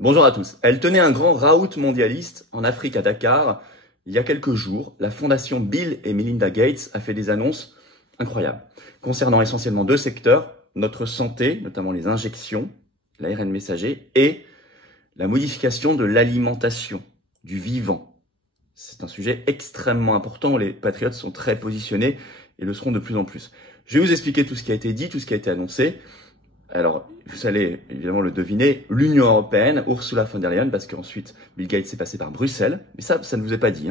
Bonjour à tous. Elle tenait un grand raout mondialiste en Afrique à Dakar. Il y a quelques jours, la fondation Bill et Melinda Gates a fait des annonces incroyables concernant essentiellement deux secteurs, notre santé, notamment les injections, l'ARN messager, et la modification de l'alimentation, du vivant. C'est un sujet extrêmement important, les patriotes sont très positionnés et le seront de plus en plus. Je vais vous expliquer tout ce qui a été dit, tout ce qui a été annoncé. Alors, vous allez évidemment le deviner, l'Union européenne, Ursula von der Leyen, parce qu'ensuite Bill Gates est passé par Bruxelles, mais ça ne vous est pas dit,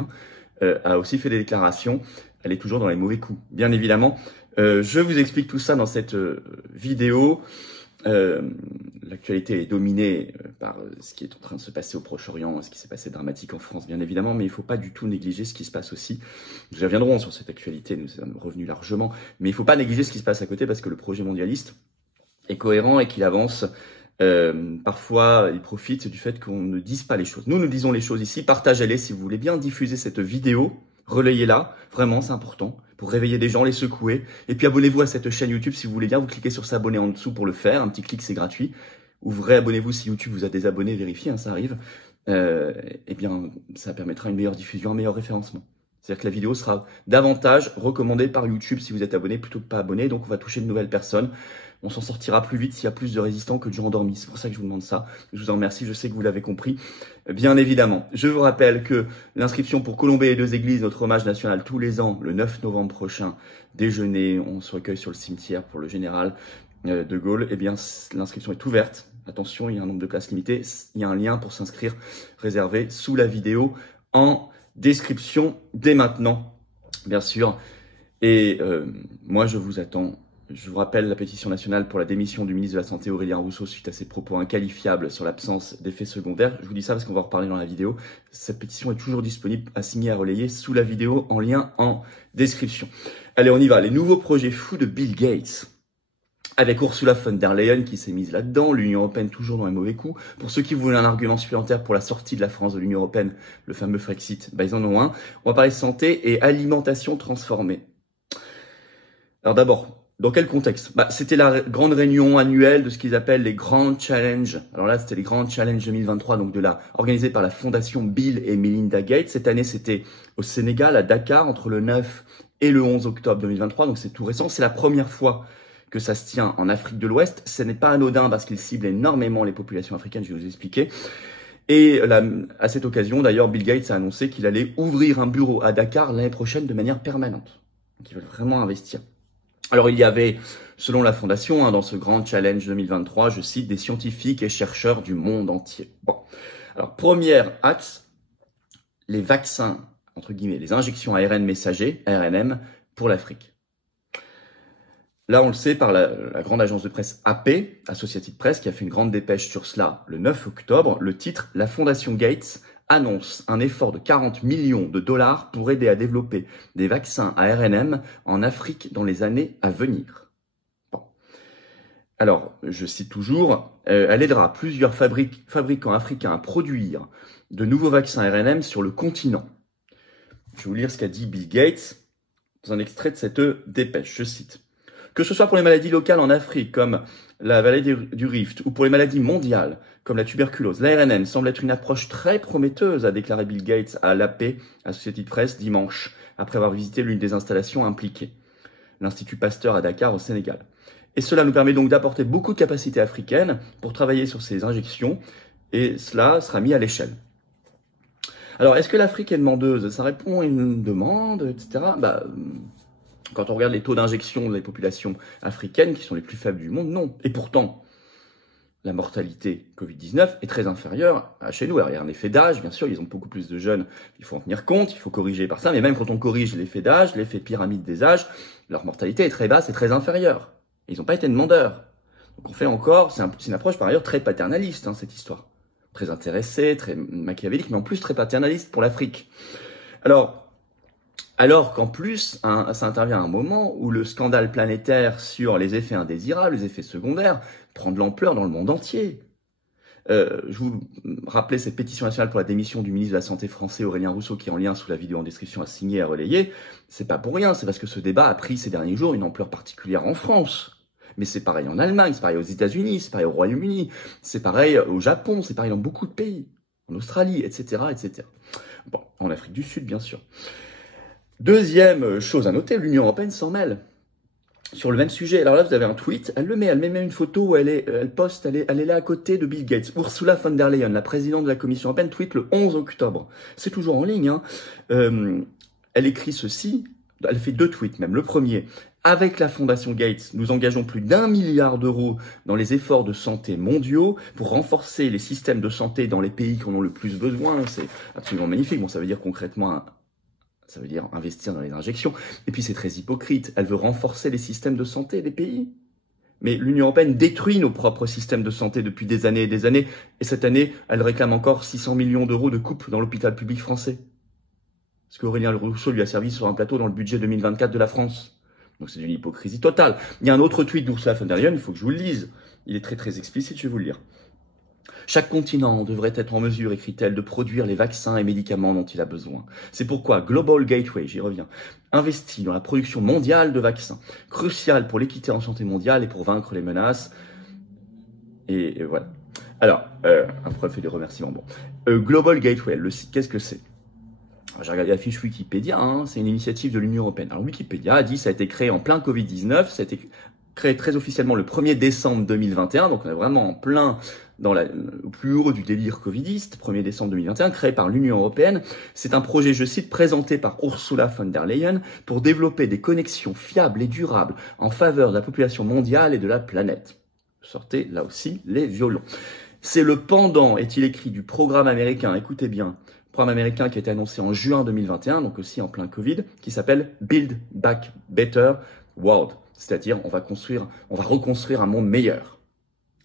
a aussi fait des déclarations. Elle est toujours dans les mauvais coups, bien évidemment. Je vous explique tout ça dans cette vidéo. L'actualité est dominée par ce qui est en train de se passer au Proche-Orient, ce qui s'est passé dramatique en France, bien évidemment, mais il ne faut pas du tout négliger ce qui se passe aussi. Nous reviendrons sur cette actualité, nous sommes revenus largement, mais il ne faut pas négliger ce qui se passe à côté parce que le projet mondialiste est cohérent et qu'il avance. Parfois, il profite du fait qu'on ne dise pas les choses. Nous disons les choses ici, partagez-les si vous voulez bien diffuser cette vidéo, relayez-la, vraiment c'est important, pour réveiller des gens, les secouer. Et puis abonnez-vous à cette chaîne YouTube si vous voulez bien, vous cliquez sur s'abonner en dessous pour le faire, un petit clic c'est gratuit. Ou réabonnez-vous si YouTube vous a désabonné, vérifiez, ça arrive. Eh bien, ça permettra une meilleure diffusion, un meilleur référencement. C'est-à-dire que la vidéo sera davantage recommandée par YouTube si vous êtes abonné plutôt que pas abonné, donc on va toucher de nouvelles personnes. On s'en sortira plus vite s'il y a plus de résistants que de gens endormis. C'est pour ça que je vous demande ça. Je vous en remercie, je sais que vous l'avez compris. Bien évidemment, je vous rappelle que l'inscription pour colomber les deux églises, notre hommage national tous les ans, le 9 novembre prochain, déjeuner, on se recueille sur le cimetière pour le général de Gaulle, eh bien l'inscription est ouverte. Attention, il y a un nombre de places limitées. Il y a un lien pour s'inscrire réservé sous la vidéo en description dès maintenant, bien sûr. Et moi, je vous attends. Je vous rappelle la pétition nationale pour la démission du ministre de la Santé Aurélien Rousseau suite à ses propos inqualifiables sur l'absence d'effets secondaires. Je vous dis ça parce qu'on va en reparler dans la vidéo. Cette pétition est toujours disponible à signer, à relayer sous la vidéo en lien en description. Allez, on y va. Les nouveaux projets fous de Bill Gates. Avec Ursula von der Leyen qui s'est mise là-dedans, l'Union européenne toujours dans les mauvais coups. Pour ceux qui voulaient un argument supplémentaire pour la sortie de la France de l'Union européenne, le fameux Frexit, ils en ont un. On va parler santé et alimentation transformée. Alors d'abord, dans quel contexte? C'était la grande réunion annuelle de ce qu'ils appellent les Grand Challenges. Alors là, c'était les Grand Challenges 2023, donc organisé par la fondation Bill et Melinda Gates. Cette année, c'était au Sénégal, à Dakar, entre le 9 et le 11 octobre 2023, donc c'est tout récent. C'est la première fois que ça se tient en Afrique de l'Ouest. Ce n'est pas anodin parce qu'il cible énormément les populations africaines, je vais vous expliquer. Et à cette occasion, d'ailleurs, Bill Gates a annoncé qu'il allait ouvrir un bureau à Dakar l'année prochaine de manière permanente. Donc, ils veulent vraiment investir. Alors, il y avait, selon la fondation, dans ce grand challenge 2023, je cite, des scientifiques et chercheurs du monde entier. Bon. Alors, premier axe, les vaccins, entre guillemets, les injections ARN messager, ARNM, pour l'Afrique. Là, on le sait par la grande agence de presse AP, Associated Press, qui a fait une grande dépêche sur cela le 9 octobre. Le titre, la fondation Gates annonce un effort de 40 millions de dollars pour aider à développer des vaccins ARNM en Afrique dans les années à venir. Bon. Alors, je cite toujours, elle aidera plusieurs fabricants africains à produire de nouveaux vaccins ARNM sur le continent. Je vais vous lire ce qu'a dit Bill Gates dans un extrait de cette dépêche, je cite. Que ce soit pour les maladies locales en Afrique, comme la vallée du Rift, ou pour les maladies mondiales, comme la tuberculose, l'ARNM semble être une approche très prometteuse, a déclaré Bill Gates à l'AP, Associated Press, dimanche, après avoir visité l'une des installations impliquées, l'Institut Pasteur à Dakar, au Sénégal. Et cela nous permet donc d'apporter beaucoup de capacités africaines pour travailler sur ces injections, et cela sera mis à l'échelle. Alors, est-ce que l'Afrique est demandeuse? Ça répond à une demande, etc. Quand on regarde les taux d'injection des populations africaines, qui sont les plus faibles du monde, non. Et pourtant, la mortalité Covid-19 est très inférieure à chez nous. Alors, il y a un effet d'âge, bien sûr, ils ont beaucoup plus de jeunes, il faut en tenir compte, il faut corriger par ça, mais même quand on corrige l'effet d'âge, l'effet pyramide des âges, leur mortalité est très basse et très inférieure. Et ils n'ont pas été demandeurs. Donc on fait encore, c'est une approche par ailleurs très paternaliste, cette histoire. Très intéressée, très machiavélique, mais en plus très paternaliste pour l'Afrique. Alors qu'en plus, ça intervient à un moment où le scandale planétaire sur les effets indésirables, les effets secondaires, prend de l'ampleur dans le monde entier. Je vous rappelais cette pétition nationale pour la démission du ministre de la Santé français Aurélien Rousseau, qui est en lien sous la vidéo en description à signer, à relayer. C'est pas pour rien, c'est parce que ce débat a pris ces derniers jours une ampleur particulière en France. Mais c'est pareil en Allemagne, c'est pareil aux États-Unis, c'est pareil au Royaume-Uni, c'est pareil au Japon, c'est pareil dans beaucoup de pays, en Australie, etc., etc. Bon, en Afrique du Sud, bien sûr. Deuxième chose à noter, l'Union européenne s'en mêle. Sur le même sujet, alors là vous avez un tweet, elle met même une photo où elle est là à côté de Bill Gates. Ursula von der Leyen, la présidente de la Commission européenne, tweet le 11 octobre. C'est toujours en ligne, hein. Elle écrit ceci, elle fait 2 tweets même. Le premier, avec la Fondation Gates, nous engageons plus d'1 milliard d'euros dans les efforts de santé mondiaux pour renforcer les systèmes de santé dans les pays qui en ont le plus besoin. C'est absolument magnifique. Bon, ça veut dire concrètement ça veut dire investir dans les injections. Et puis c'est très hypocrite. Elle veut renforcer les systèmes de santé des pays. Mais l'Union européenne détruit nos propres systèmes de santé depuis des années et des années. Et cette année, elle réclame encore 600 millions d'euros de coupes dans l'hôpital public français. Parce qu'Aurélien Rousseau lui a servi sur un plateau dans le budget 2024 de la France. Donc c'est une hypocrisie totale. Il y a un autre tweet d'Ursula von der Leyen, il faut que je vous le lise. Il est très très explicite, je vais vous le lire. Chaque continent devrait être en mesure, écrit-elle, de produire les vaccins et médicaments dont il a besoin. C'est pourquoi Global Gateway, j'y reviens, investit dans la production mondiale de vaccins, crucial pour l'équité en santé mondiale et pour vaincre les menaces. Et voilà. Alors, après, fait des remerciements. Bon. Global Gateway, le site, qu'est-ce que c'est? J'ai regardé la fiche Wikipédia, hein, c'est une initiative de l'Union européenne. Alors Wikipédia a dit ça a été créé en plein Covid-19, ça a été créé très officiellement le 1er décembre 2021, donc on est vraiment en plein au plus haut du délire covidiste, 1er décembre 2021, créé par l'Union européenne. C'est un projet, je cite, présenté par Ursula von der Leyen pour développer des connexions fiables et durables en faveur de la population mondiale et de la planète. Sortez là aussi les violons. C'est le pendant, est-il écrit, du programme américain, écoutez bien, programme américain qui a été annoncé en juin 2021, donc aussi en plein Covid, qui s'appelle Build Back Better World. C'est-à-dire, on va reconstruire un monde meilleur.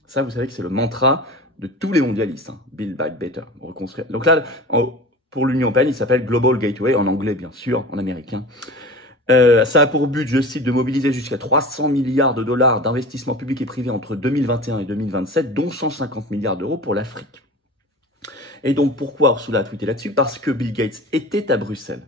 Ça, vous savez que c'est le mantra de tous les mondialistes, hein. Build Back Better, reconstruire. Donc là, pour l'Union européenne, il s'appelle Global Gateway, en anglais bien sûr, en américain. Ça a pour but, je cite, de mobiliser jusqu'à 300 milliards de dollars d'investissements publics et privés entre 2021 et 2027, dont 150 milliards d'euros pour l'Afrique. Et donc, pourquoi Ursula a tweeté là-dessus? Parce que Bill Gates était à Bruxelles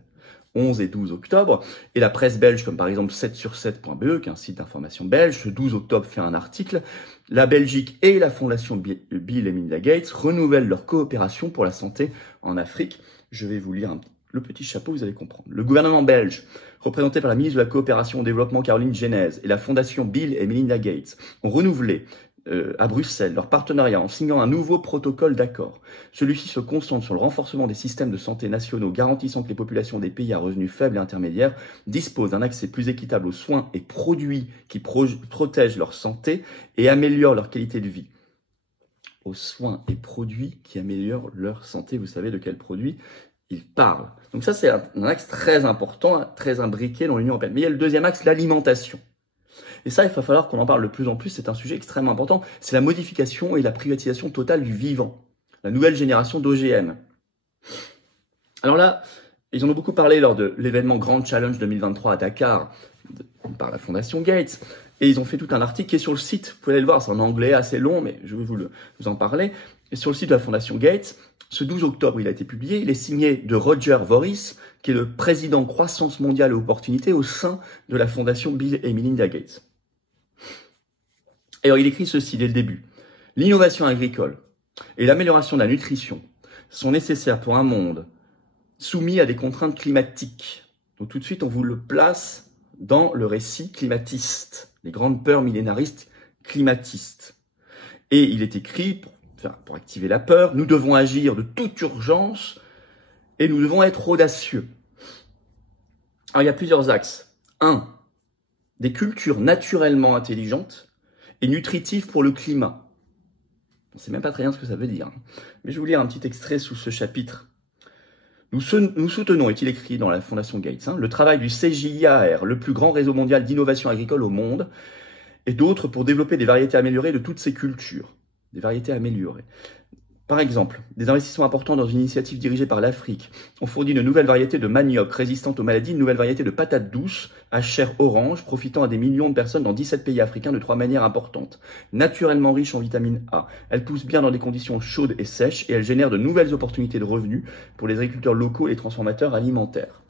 11 et 12 octobre, et la presse belge, comme par exemple 7sur7.be, qui est un site d'information belge, ce 12 octobre fait un article. La Belgique et la fondation Bill et Melinda Gates renouvellent leur coopération pour la santé en Afrique. Je vais vous lire le petit chapeau, vous allez comprendre. Le gouvernement belge, représenté par la ministre de la Coopération au Développement Caroline Genèse, et la fondation Bill et Melinda Gates ont renouvelé à Bruxelles leur partenariat en signant un nouveau protocole d'accord. Celui-ci se concentre sur le renforcement des systèmes de santé nationaux garantissant que les populations des pays à revenus faibles et intermédiaires disposent d'un accès plus équitable aux soins et produits qui protègent leur santé et améliorent leur qualité de vie. Aux soins et produits qui améliorent leur santé, vous savez de quels produits il parle. Donc ça, c'est un axe très important, très imbriqué dans l'Union européenne. Mais il y a le deuxième axe, l'alimentation. Et ça, il va falloir qu'on en parle de plus en plus, c'est un sujet extrêmement important, c'est la modification et la privatisation totale du vivant, la nouvelle génération d'OGM. Alors là, ils en ont beaucoup parlé lors de l'événement Grand Challenge 2023 à Dakar, par la Fondation Gates, et ils ont fait tout un article qui est sur le site, vous pouvez aller le voir, c'est en anglais assez long, mais je vais vous en parler. Et sur le site de la Fondation Gates, ce 12 octobre, il a été publié, il est signé de Roger Voris, qui est le président croissance mondiale et opportunité au sein de la Fondation Bill et Melinda Gates. Et alors, il écrit ceci dès le début. L'innovation agricole et l'amélioration de la nutrition sont nécessaires pour un monde soumis à des contraintes climatiques. Donc tout de suite, on vous le place dans le récit climatiste, les grandes peurs millénaristes climatistes. Et il est écrit, pour activer la peur, nous devons agir de toute urgence et nous devons être audacieux. Alors il y a plusieurs axes. 1. Des cultures naturellement intelligentes et nutritives pour le climat. On ne sait même pas très bien ce que ça veut dire. Mais je vais vous lire un petit extrait sous ce chapitre. Nous soutenons, est-il écrit dans la Fondation Gates, le travail du CJIAR, le plus grand réseau mondial d'innovation agricole au monde, et d'autres pour développer des variétés améliorées de toutes ces cultures. Des variétés améliorées. Par exemple, des investissements importants dans une initiative dirigée par l'Afrique. On fournit de nouvelles variétés de manioc résistantes aux maladies, de nouvelles variétés de patates douces à chair orange, profitant à des millions de personnes dans 17 pays africains de 3 manières importantes. Naturellement riches en vitamine A, elles poussent bien dans des conditions chaudes et sèches et elles génèrent de nouvelles opportunités de revenus pour les agriculteurs locaux et les transformateurs alimentaires.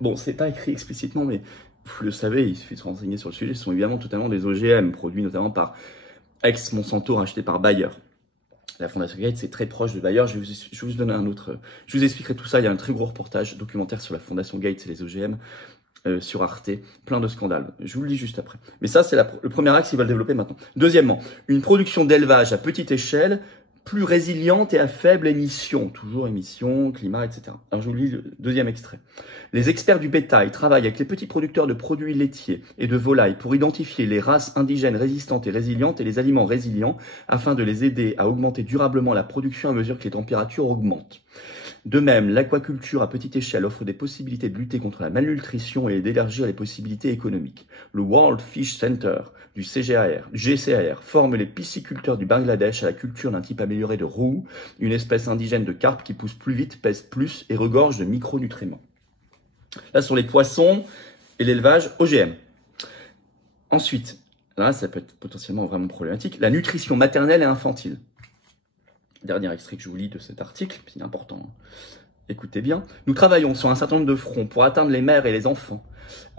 Bon, c'est pas écrit explicitement, mais vous le savez, il suffit de se renseigner sur le sujet, ce sont évidemment totalement des OGM, produits notamment par ex-Monsanto, rachetés par Bayer. La Fondation Gates, c'est très proche de Bayer. Je vais vous donner un autre. Je vous expliquerai tout ça. Il y a un très gros reportage documentaire sur la Fondation Gates et les OGM sur Arte. Plein de scandales. Je vous le dis juste après. Mais ça, c'est le premier axe qu'ils veulent développer maintenant. Deuxièmement, une production d'élevage à petite échelle, plus résiliente et à faible émission. Toujours émission, climat, etc. Alors, je vous lis le deuxième extrait. Les experts du bétail travaillent avec les petits producteurs de produits laitiers et de volailles pour identifier les races indigènes résistantes et résilientes et les aliments résilients afin de les aider à augmenter durablement la production à mesure que les températures augmentent. De même, l'aquaculture à petite échelle offre des possibilités de lutter contre la malnutrition et d'élargir les possibilités économiques. Le World Fish Center du GCAR forme les pisciculteurs du Bangladesh à la culture d'un type amélioré de roux, une espèce indigène de carpe qui pousse plus vite, pèse plus et regorge de micronutriments. Là, sur les poissons et l'élevage OGM. Ensuite, là, ça peut être potentiellement vraiment problématique, la nutrition maternelle et infantile. Dernier extrait que je vous lis de cet article, c'est important. Écoutez bien. Nous travaillons sur un certain nombre de fronts pour atteindre les mères et les enfants,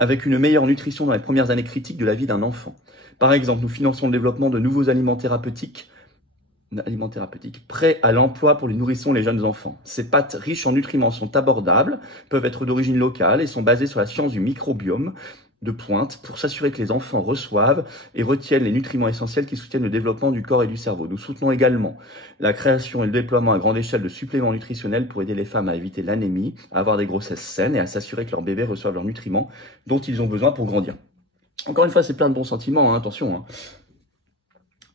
avec une meilleure nutrition dans les premières années critiques de la vie d'un enfant. Par exemple, nous finançons le développement de nouveaux aliments thérapeutiques prêts à l'emploi pour les nourrissons et les jeunes enfants. Ces pâtes riches en nutriments sont abordables, peuvent être d'origine locale et sont basées sur la science du microbiome de pointe pour s'assurer que les enfants reçoivent et retiennent les nutriments essentiels qui soutiennent le développement du corps et du cerveau. Nous soutenons également la création et le déploiement à grande échelle de suppléments nutritionnels pour aider les femmes à éviter l'anémie, à avoir des grossesses saines et à s'assurer que leurs bébés reçoivent leurs nutriments dont ils ont besoin pour grandir. Encore une fois, c'est plein de bons sentiments, hein, attention. Hein.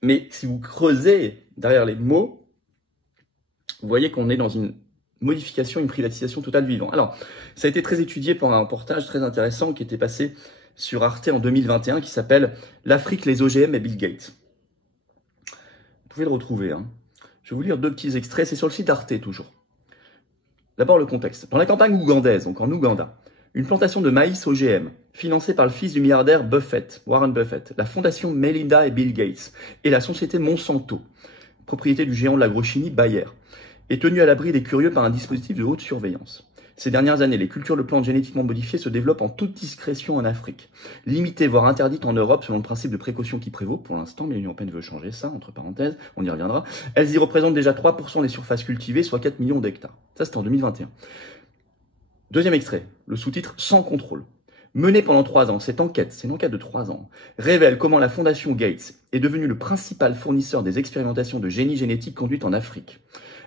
Mais si vous creusez derrière les mots, vous voyez qu'on est dans une modification, une privatisation totale du vivant. Alors, ça a été très étudié par un reportage très intéressant qui était passé sur Arte en 2021 qui s'appelle « L'Afrique, les OGM et Bill Gates ». Vous pouvez le retrouver. Hein. Je vais vous lire deux petits extraits, c'est sur le site d'Arte toujours. D'abord le contexte. Dans la campagne ougandaise, donc en Ouganda, une plantation de maïs OGM, financée par le fils du milliardaire Buffett, Warren Buffett, la fondation Melinda et Bill Gates et la société Monsanto, propriété du géant de l'agrochimie Bayer, est tenue à l'abri des curieux par un dispositif de haute surveillance. Ces dernières années, les cultures de plantes génétiquement modifiées se développent en toute discrétion en Afrique. Limitées, voire interdites en Europe selon le principe de précaution qui prévaut pour l'instant, mais l'Union européenne veut changer ça, entre parenthèses, on y reviendra. Elles y représentent déjà 3% des surfaces cultivées, soit 4 millions d'hectares. Ça, c'était en 2021. Deuxième extrait, le sous-titre « Sans contrôle ». Menée pendant 3 ans, cette enquête, c'est une enquête de 3 ans, révèle comment la Fondation Gates est devenue le principal fournisseur des expérimentations de génie génétique conduites en Afrique,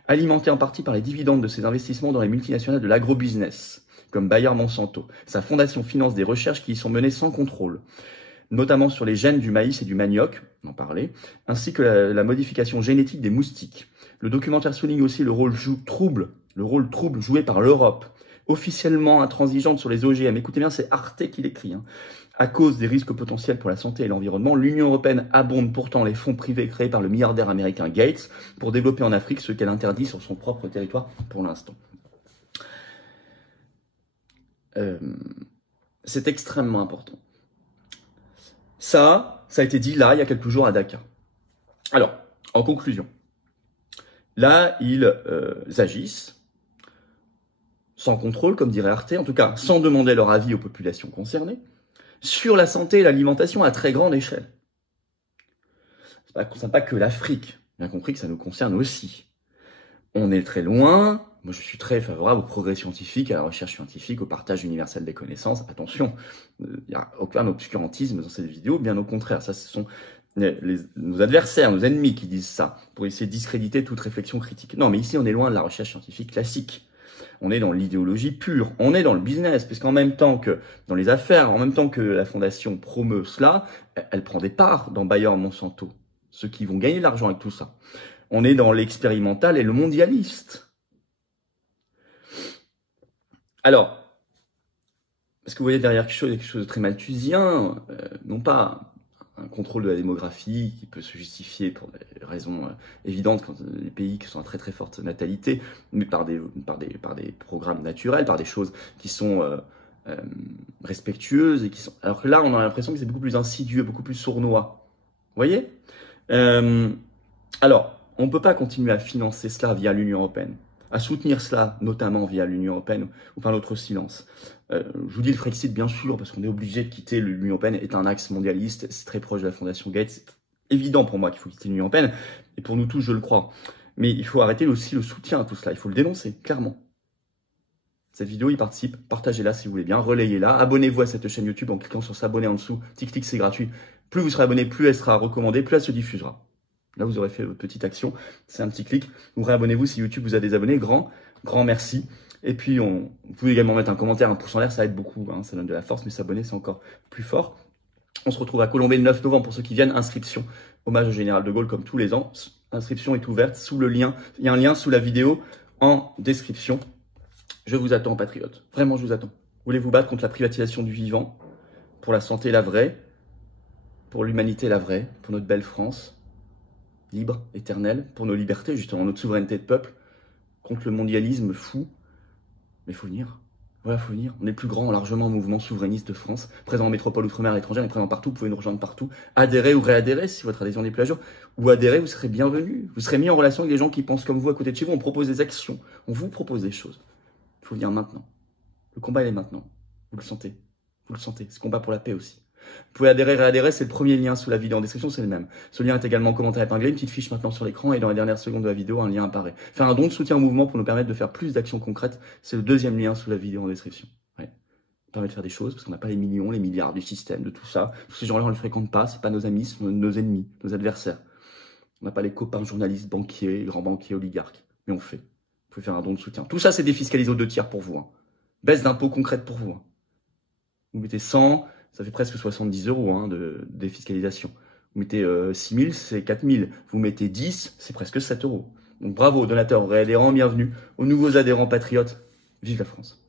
alimentée en partie par les dividendes de ses investissements dans les multinationales de l'agrobusiness, comme Bayer Monsanto. Sa fondation finance des recherches qui y sont menées sans contrôle, notamment sur les gènes du maïs et du manioc, on en parlait, ainsi que la modification génétique des moustiques. Le documentaire souligne aussi le rôle trouble joué par l'Europe, officiellement intransigeante sur les OGM. Écoutez bien, c'est Arte qui l'écrit. Hein. À cause des risques potentiels pour la santé et l'environnement, l'Union européenne abonde pourtant les fonds privés créés par le milliardaire américain Gates pour développer en Afrique ce qu'elle interdit sur son propre territoire pour l'instant. C'est extrêmement important. Ça a été dit là, il y a quelques jours à Dakar. Alors, en conclusion, là, ils agissent sans contrôle, comme dirait Arte, en tout cas sans demander leur avis aux populations concernées, sur la santé et l'alimentation à très grande échelle. Ça ne concerne pas que l'Afrique, bien compris que ça nous concerne aussi. On est très loin, moi je suis très favorable au progrès scientifique, à la recherche scientifique, au partage universel des connaissances. Attention, il n'y a aucun obscurantisme dans cette vidéo, bien au contraire, ça ce sont nos adversaires, nos ennemis qui disent ça, pour essayer de discréditer toute réflexion critique. Non, mais ici on est loin de la recherche scientifique classique. On est dans l'idéologie pure, on est dans le business, puisqu'en même temps que dans les affaires, en même temps que la fondation promeut cela, elle prend des parts dans Bayer Monsanto, ceux qui vont gagner de l'argent avec tout ça. On est dans l'expérimental et le mondialiste. Alors, parce que vous voyez derrière quelque chose de très malthusien, non pas un contrôle de la démographie qui peut se justifier pour des raisons évidentes quand les pays qui sont à très très forte natalité, mais par des programmes naturels, par des choses qui sont respectueuses et qui sont. Alors que là, on a l'impression que c'est beaucoup plus insidieux, beaucoup plus sournois. Vous voyez alors, on ne peut pas continuer à financer cela via l'Union européenne. à soutenir cela, notamment via l'Union européenne ou par notre silence. Je vous dis le Frexit, bien sûr, parce qu'on est obligé de quitter l'Union européenne, est un axe mondialiste, c'est très proche de la Fondation Gates, c'est évident pour moi qu'il faut quitter l'Union européenne, et pour nous tous, je le crois. Mais il faut arrêter aussi le soutien à tout cela, il faut le dénoncer, clairement. Cette vidéo y participe, partagez-la si vous voulez bien, relayez-la, abonnez-vous à cette chaîne YouTube en cliquant sur s'abonner en dessous, tic-tic c'est gratuit. Plus vous serez abonné, plus elle sera recommandée, plus elle se diffusera. Là, vous aurez fait votre petite action, c'est un petit clic. Vous réabonnez-vous si YouTube vous a des abonnés, grand merci. Et puis, vous pouvez également mettre un commentaire, un pouce en l'air, ça aide beaucoup, hein, ça donne de la force, mais s'abonner, c'est encore plus fort. On se retrouve à Colombey le 9 novembre pour ceux qui viennent. Inscription, hommage au général de Gaulle comme tous les ans. L'inscription est ouverte sous le lien. Il y a un lien sous la vidéo en description. Je vous attends, patriotes. Vraiment, je vous attends. Voulez vous battre contre la privatisation du vivant, pour la santé, la vraie, pour l'humanité, la vraie, pour notre belle France, libre, éternelle, pour nos libertés, justement, notre souveraineté de peuple, contre le mondialisme fou. Mais il faut venir. Voilà, faut venir. On est le plus grand largement mouvement souverainiste de France, présent en métropole, outre-mer, étrangère, et présent partout. Vous pouvez nous rejoindre partout. Adhérez ou réadhérez si votre adhésion n'est plus à jour. Ou adhérez, vous serez bienvenus. Vous serez mis en relation avec des gens qui pensent comme vous à côté de chez vous. On propose des actions. On vous propose des choses. Il faut venir maintenant. Le combat, il est maintenant. Vous le sentez. Vous le sentez. Ce combat pour la paix aussi. Vous pouvez adhérer, réadhérer, c'est le premier lien sous la vidéo en description, c'est le même. Ce lien est également en commentaire épinglé, une petite fiche maintenant sur l'écran et dans les dernières secondes de la vidéo, un lien apparaît. Faire un don de soutien au mouvement pour nous permettre de faire plus d'actions concrètes, c'est le deuxième lien sous la vidéo en description. Ouais. Ça permet de faire des choses parce qu'on n'a pas les millions, les milliards du système, de tout ça. Tous ces gens-là, on ne les fréquente pas, c'est pas nos amis, c'est nos ennemis, nos adversaires. On n'a pas les copains journalistes, banquiers, grands banquiers, oligarques. Mais on fait. Vous pouvez faire un don de soutien. Tout ça, c'est défiscalisé aux 2 tiers pour vous. Hein. Baisse d'impôts concrète pour vous. Hein. Vous mettez 100, ça fait presque 70 € hein, de défiscalisation. Vous mettez 6 000, c'est 4 000. Vous mettez 10, c'est presque 7 €. Donc bravo aux donateurs, aux réadhérents, bienvenue aux nouveaux adhérents patriotes. Vive la France!